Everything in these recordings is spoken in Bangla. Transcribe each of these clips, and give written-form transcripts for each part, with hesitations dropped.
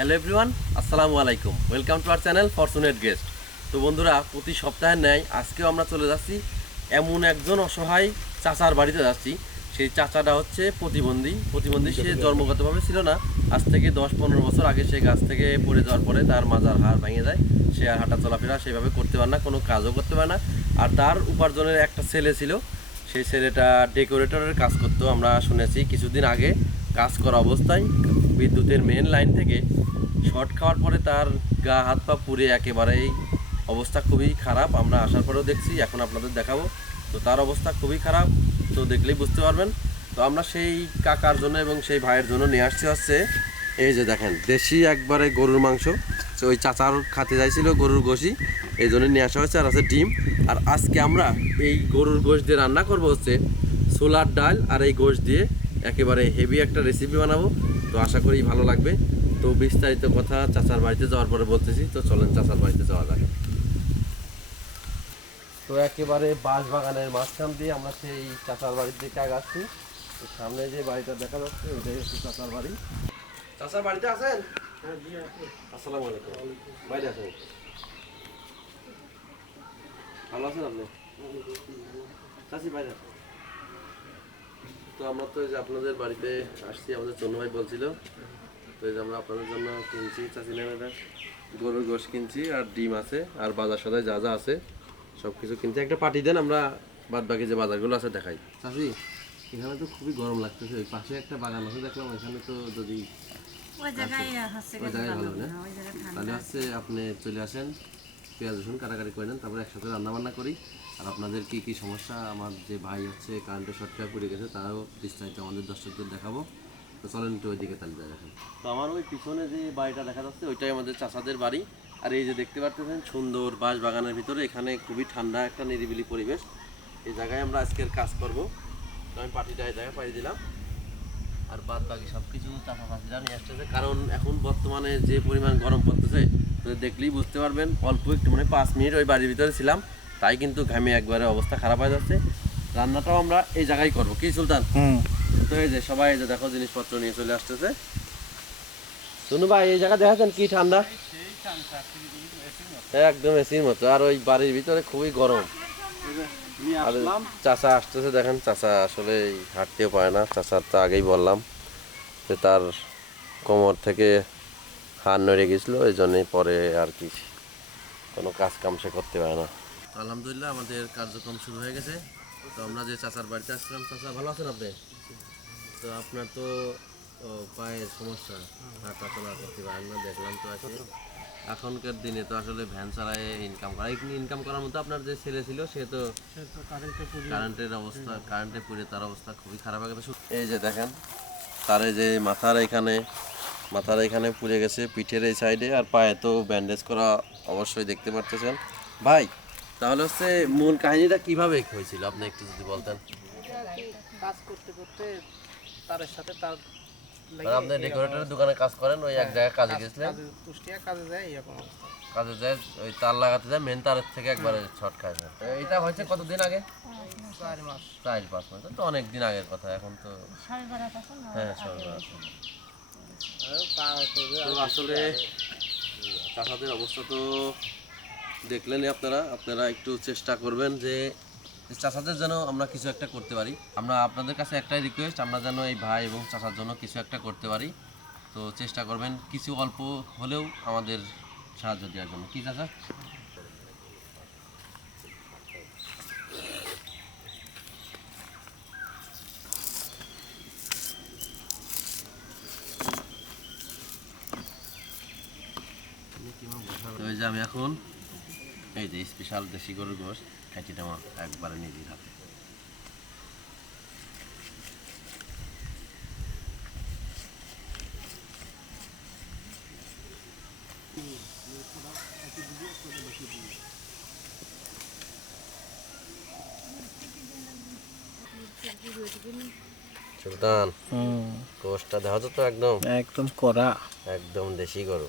হ্যালো এভরিওয়ান, আসসালামু আলাইকুম। Welcome to our channel fortunate guest. তো বন্ধুরা, প্রতি সপ্তাহের ন্যায় আজকেও আমরা চলে যাচ্ছি এমন একজন অসহায় চাচার বাড়িতে যাচ্ছি। সেই চাচাটা হচ্ছে প্রতিবন্ধী। সে জন্মগতভাবে ছিল না, আজ থেকে 10-15 বছর আগে সে গাছ থেকে পড়ে যাওয়ার পরে তার মাজার হাড় ভেঙে যায়। সে আর হাঁটা চলাফেরা সেভাবে করতে পারে না, কোনো কাজও করতে পারে না। আর তার উপার্জনের একটা ছেলে ছিল, সেই ছেলেটা ডেকোরেটরের কাজ করতো। আমরা শুনেছি কিছুদিন আগে কাজ করা অবস্থায় বিদ্যুতের মেন লাইন থেকে শর্ট খাওয়ার পরে তার গা হাত পা পুড়ে একেবারেই অবস্থা খুবই খারাপ। আমরা আসার পরেও দেখছি, এখন আপনাদের দেখাবো। তো তার অবস্থা খুবই খারাপ, তো দেখলেই বুঝতে পারবেন। তো আমরা সেই কাকার জন্য এবং সেই ভাইয়ের জন্য নিয়ে আসছি হচ্ছে এই যে দেখেন, দেশি একবারে গরুর মাংস। তো ওই চাচার খাতে যাইছিল গরুর গোশি, এই জন্য নিয়ে আসা হয়েছে। আর আছে ডিম। আর আজকে আমরা এই গরুর গোশ দিয়ে রান্না করব হচ্ছে ছোলার ডাল, আর এই গোশ দিয়ে একেবারে হেভি একটা রেসিপি বানাবো। তো আশা করি ভালো লাগবে। তো বিস্তারিত কথা চাচার বাড়িতে যাওয়ার পরে বলতেছি। তো চলেন চাচার বাড়িতে যাওয়া যাক। তো একেবারে বাঁশ বাগানের মাঝখান দিয়ে আমরা সেই চাচার বাড়ির দিকে আগাচ্ছি। সামনে যে বাড়িটা দেখা যাচ্ছে ওইটাই হচ্ছে চাচার বাড়ি। চাচার বাড়িতে আছেন? আসসালামু আলাইকুম। বাইরে আছেন? ভালো আছেন আপনি? চাচি বাইরে আছেন? তো আমরা তো এই যে আপনাদের বাড়িতে আসছি, আমাদের চন্নু ভাই বলছিল। তো এই যে আমরা আপনাদের জন্য কিনছি, চাচি নেন, এটা গরুর গোশ কিনছি, আর ডিম আছে, আর বাজার সদায় যা যা আছে সব কিছু কিনছি। একটা পার্টি দেন, আমরা বাদ বাকি যে বাজারগুলো আছে দেখাই। চাচি, এখানে তো খুবই গরম লাগতেছে। ওই পাশে একটা বাগান আছে দেখলাম, এখানে তো যদি ওই জায়গায় ভালো না, তাহলে হচ্ছে আপনি চলে আসেন, পেঁয়াজ রসুন কাটাকাটি করে নেন, তারপরে একসাথে রান্না বান্না করি। আর আপনাদের কী কী সমস্যা, আমার যে ভাই হচ্ছে কারেন্টের শর্ট খেয়ে পড়ে গেছে, তারাও বিস্তারিত আমাদের দর্শকদের দেখাবো। তো চলেন একটু ওইদিকে তাহলে যাই এখন। তো আমার ওই পিছনে যে বাড়িটা দেখা যাচ্ছে ওইটাই আমাদের চাচাদের বাড়ি। আর এই যে দেখতে পাচ্ছেন সুন্দর বাঁশ বাগানের ভিতরে, এখানে খুবই ঠান্ডা একটা নিরিবিলি পরিবেশ। এই জায়গায় আমরা আজকের কাজ করব। তো আমি পার্টিটা এই জায়গায় পাঠিয়ে দিলাম, আর বাদ বাকি সব কিছু চাচা চাচিরা নিয়ে আসতেছে। কারণ এখন বর্তমানে যে পরিমাণ গরম পড়তেছে, তো দেখলেই বুঝতে পারবেন। অল্প একটু মানে 5 মিনিট ওই বাড়ির ভিতরে ছিলাম, তাই কিন্তু ঘামে একবারে অবস্থা খারাপ হয়ে যাচ্ছে। রান্নাটাও আমরা এই জায়গায় করবো, কি সুলতান? তো এই যে সবাই যে দেখো জিনিসপত্র নিয়ে চলে আসতেছে। শুনু ভাই, এই জায়গা দেখাচ্ছেন কি ঠান্ডা, একদম এসির মতো। আর ওই বাড়ির ভিতরে খুবই গরম। আর চাচা আসতেছে, দেখেন চাচা আসলে হাঁটতেও পারে না। চাচার তো আগেই বললাম যে তার কোমর থেকে হাড় নড়ে গেছিলো, এই জন্যই পরে আর কি কোনো কাজ কাম সে করতে পারে না। আলহামদুলিল্লাহ আমাদের কার্যক্রম শুরু হয়ে গেছে। তো আমরা যে চাচার বাড়িতে আসলাম, চাচা ভালো আছেন আপনি? তো আপনার তো পায়ের সমস্যা, হাঁটা চলা করতে পারেন না, দেখলাম তো আছে। এখনকার দিনে তো আসলে ভ্যান চালায় ইনকাম করার মতো আপনার যে ছেলে ছিল, সে তো কারেন্টের অবস্থা, কারেন্টে পুড়ে তার অবস্থা খুবই খারাপ হয়ে গেছে। এই যে দেখেন, তার এই যে মাথার এখানে পুড়ে গেছে, পিঠের এই সাইডে, আর পায়ে তো ব্যান্ডেজ করা অবশ্যই দেখতে পারতেছেন। ভাই, তাহলে হচ্ছে মূল কাহিনীটা কিভাবে হয়েছিল আপনি একটু যদি বলতেন। কাজ করতে করতে তারের সাথে তার আপনি ডেকোরেটরের দোকানে কাজ করেন, ওই এক জায়গায় কাজে গেছিলেন, কাজে যায় এরকম অবস্থা। কাজে যায়, ওই তার লাগাতে যায়, মেন তারের থেকে একবারে শর্ট খায়। এটা হয়েছে কতদিন আগে? 4-5 মাস, তো অনেক দিন আগের কথা। এখন তো হ্যাঁ, তো আসলে চাষাদের অবস্থা তো দেখলেনই আপনারা একটু চেষ্টা করবেন যে চাচাদের যেন আমরা কিছু একটা করতে পারি। আমরা আপনাদের কাছে একটাই রিকোয়েস্ট, আমরা যেন এই ভাই এবং চাচার জন্য কিছু একটা করতে পারি। তো চেষ্টা করবেন কিছু অল্প হলেও আমাদের সাহায্য দেওয়ার জন্য, কি চাচা? তো এই যে আমি এখন এই যে স্পেশাল দেশি গরুর গোশত খাইছি, আমার একবারে নিজের হাতে। সুলতান, গোশতটা দেখো তো, একদম একদম কড়া, একদম দেশি গরু।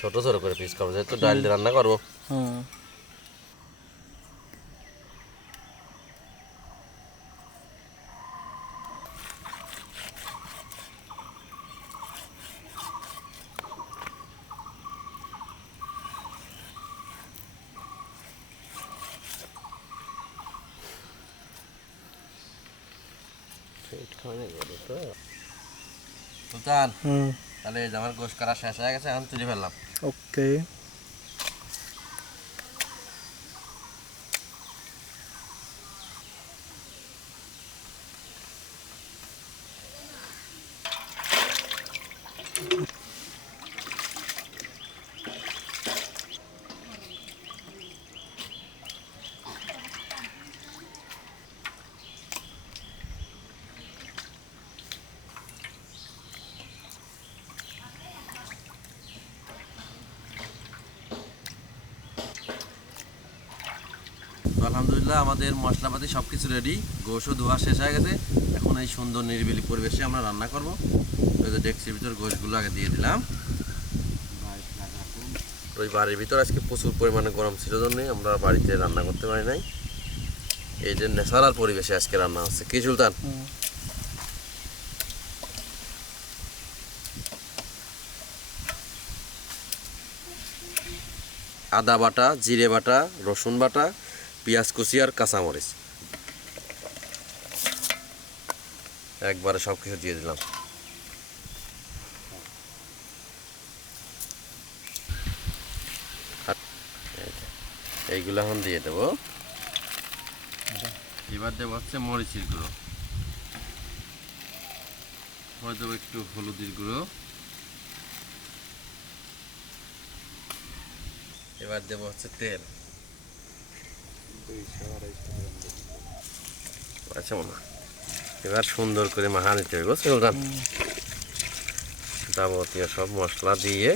ছোট ছোট করে পিস করবো, যেহেতু ডাল দিয়ে রান্না করবো। সুলতান, তাহলে এই যে আমার গোশ করা শেষ হয়ে গেছে, এখন তুলে ফেললাম। ওকে। আলহামদুলিল্লাহ আমাদের মশলাপাতি সব কিছু রেডি, গোশও ধোয়া শেষ হয়ে গেছে। এখন এই সুন্দর নিরিবিলি পরিবেশে আমরা রান্না করব। ওই যে ডেক্সির ভিতর গোশগুলো আগে দিয়ে দিলাম। ওই বাড়ির ভিতর আজকে প্রচুর পরিমাণে গরম ছিল জন্য আমরা বাড়িতে রান্না করতে পারি নাই। এই যে ন্যাচারাল পরিবেশে আজকে রান্না হচ্ছে। কি সুলতান? আদা বাটা, জিরে বাটা, রসুন বাটা, পেঁয়াজ কুচি আর কাঁচামরিচ একবারে সব কিছু দিয়ে দিলাম। এইগুলো এখন দিয়ে দেবো। এবার দেবো হচ্ছে মরিচের গুঁড়ো, হয়ে দেবো একটু হলুদের গুঁড়ো, এবার দেবো হচ্ছে তেল। আচ্ছা মামা, এবার সুন্দর করে মাখা নিতে হবে, বুঝতে পারলাম। যাবতীয় সব মশলা দিয়ে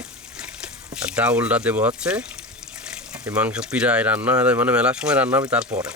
আর ডাউলটা দেবো হচ্ছে এই মাংস পিড়ায় রান্না হবে, মানে মেলার সময় রান্না হবে তারপরে।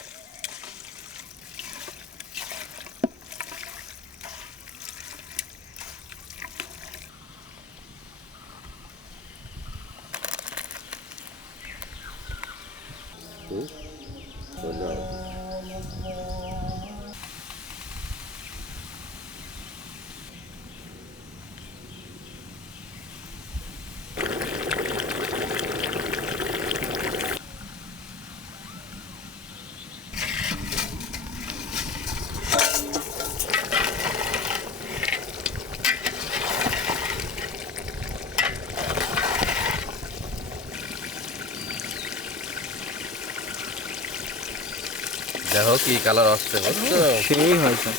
দেখো কি কালার আসছে, বুঝছো? সেই হয়েছে।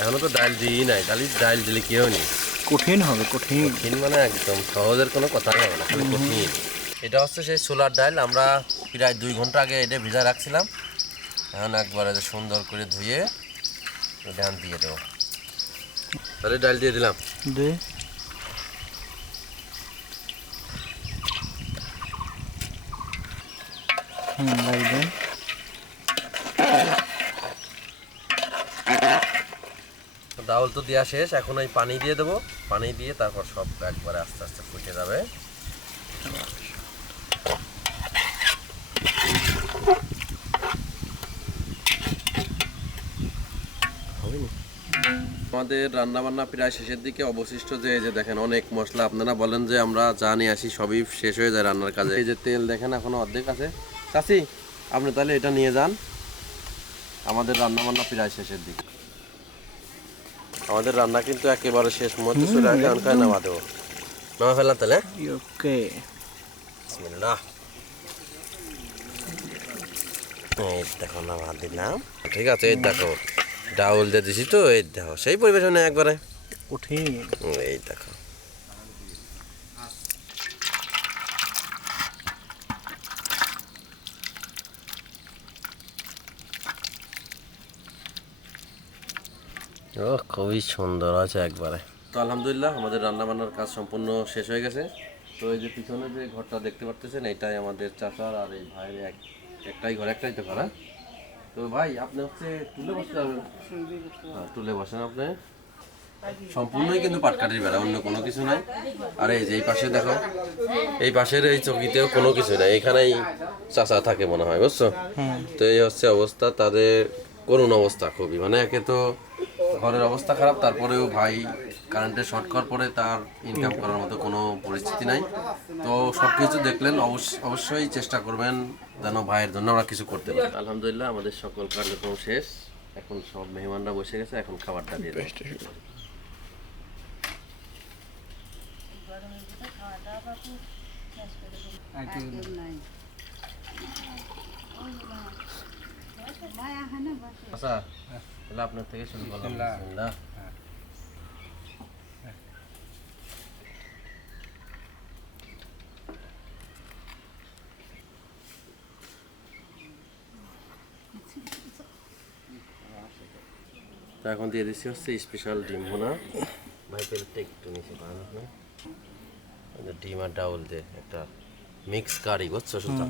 এখনো তো ডাল দিই নাই, ডাল দিলে কি হয়নি, কঠিন হবে, কঠিন। কঠিন মানে একদম সহজের কোনো কথাই হবে না, খালি কঠিন। এটা হচ্ছে সেই ছোলার ডাল, আমরা প্রায় 2 ঘন্টা আগে এটা ভিজা রাখছিলাম। এখন একবারে সুন্দর করে ধুয়ে এটা দিয়ে দেবো। তাহলে ডাল দিয়ে দিলাম। দে। লাগবে। ডাউল তো দেওয়া শেষ, এখন এই পানি দিয়ে দেবো। পানি দিয়ে তারপর সব একবারে আস্তে আস্তে ফুটে যাবে। আমাদের রান্না বান্না প্রায় শেষের দিকে, অবশিষ্ট যে এই যে দেখেন অনেক মশলা, আপনারা বলেন যে আমরা যা নিয়ে আসি সবই শেষ হয়ে যায় রান্নার কাজে। এই যে তেল দেখেন এখনো অর্ধেক আছে। চাচি, আপনি তাহলে এটা নিয়ে যান, আমাদের রান্না বান্না প্রায় শেষের দিকে। আমাদের রান্না কিন্তু একেবারে শেষ মুহূর্তে চলে আসে, এখন খাই নামা দেবো। নামা ফেললাম তাহলে। ওকে। বিসমিল্লাহ। এই দেখো নামা দিলাম, ঠিক আছে। এই দেখো ডাউল দিয়ে দিছি তো, এই দেখো সেই পরিবেশনে একবারে কঠিন। এই দেখো। ও খুবই সুন্দর আছে একবারে। তো আলহামদুলিল্লাহ আমাদের রান্না বান্নার কাজ সম্পূর্ণ শেষ হয়ে গেছে। তো এই যে পিছনে যে ঘরটা দেখতে পাচ্ছেন, এটাই আমাদের চাচার আর এই ভাইয়ের একটাই ঘর, একটাই তো ঘর। তো ভাই আপনি হচ্ছে টুলে বসতে পারবেন। হ্যাঁ টুলে বসেন আপনি। সম্পূর্ণই কিন্তু পাটকাঠির বেড়া, অন্য কোনো কিছু নাই। আর এই যে এই পাশে দেখো, এই পাশের এই চৌকিতেও কোনো কিছু নাই, এখানেই চাচা থাকে মনে হয়, বুঝছো? তো এই হচ্ছে অবস্থা তাদের, করুণ অবস্থা খুবই। মানে একে তো ঘরের অবস্থা খারাপ, তারপরেও ভাই কারেন্টের শর্ট করার পরে তার ইনকাম করার মতো কোনো পরিস্থিতি নাই। তো সব কিছু দেখলেন, অবশ্যই চেষ্টা করবেন যেন ভাইয়ের জন্য আমরা কিছু করতে পারি। আলহামদুলিল্লাহ আমাদের সকল কার্যক্রম শেষ। এখন সব মেহমানরা বসে গেছে, এখন খাবারটা দিয়ে দেবো। একদম নাই আচ্ছা, তাহলে আপনার থেকে শুরু করলাম। বিসমিল্লাহ। তো এখন দিয়ে দিচ্ছি হচ্ছে স্পেশাল ডিম ভুনা। ভাই প্লেটটা একটু নিচে পান আপনি। ডিম আর ডাউল দিয়ে একটা মিক্স কারি, বুঝছো সুলতান?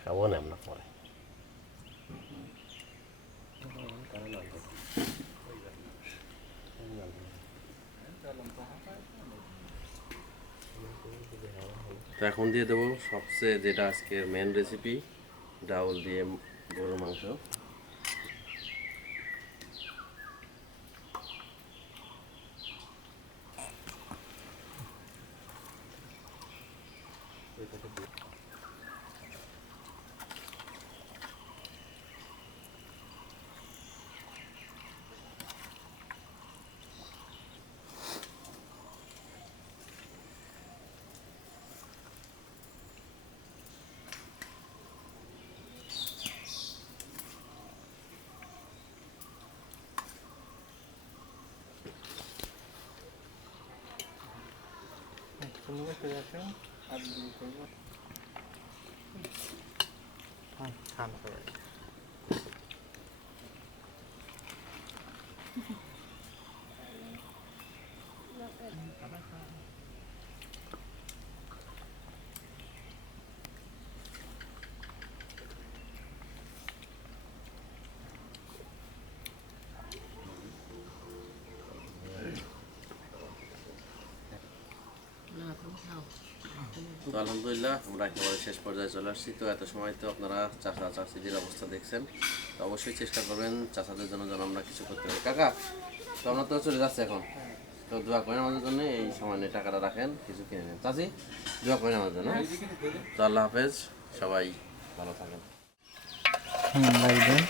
খাবো না আমরা পরে। তো এখন দিয়ে দেবো সবচেয়ে যেটা আজকের মেন রেসিপি, ডাউল দিয়ে গরুর মাংস। তো আলহামদুলিল্লাহ আমরা একেবারে শেষ পর্যায়ে চলে আসছি। তো এত সময় তো আপনারা চাচা চাচিদের অবস্থা দেখছেন, তো অবশ্যই চেষ্টা করবেন চাচাদের জন্য যেন আমরা কিছু করতে পারি। কাকা, তো আমরা তো চলে যাচ্ছি এখন, তো দোয়া করেন আমাদের জন্য, এই সময় নিয়ে টাকাটা রাখেন, কিছু কিনে নেন। চাচি, দোয়া করেন আমাদের জন্য। তো আল্লাহ হাফেজ, সবাই ভালো থাকেন। লাইক দেন।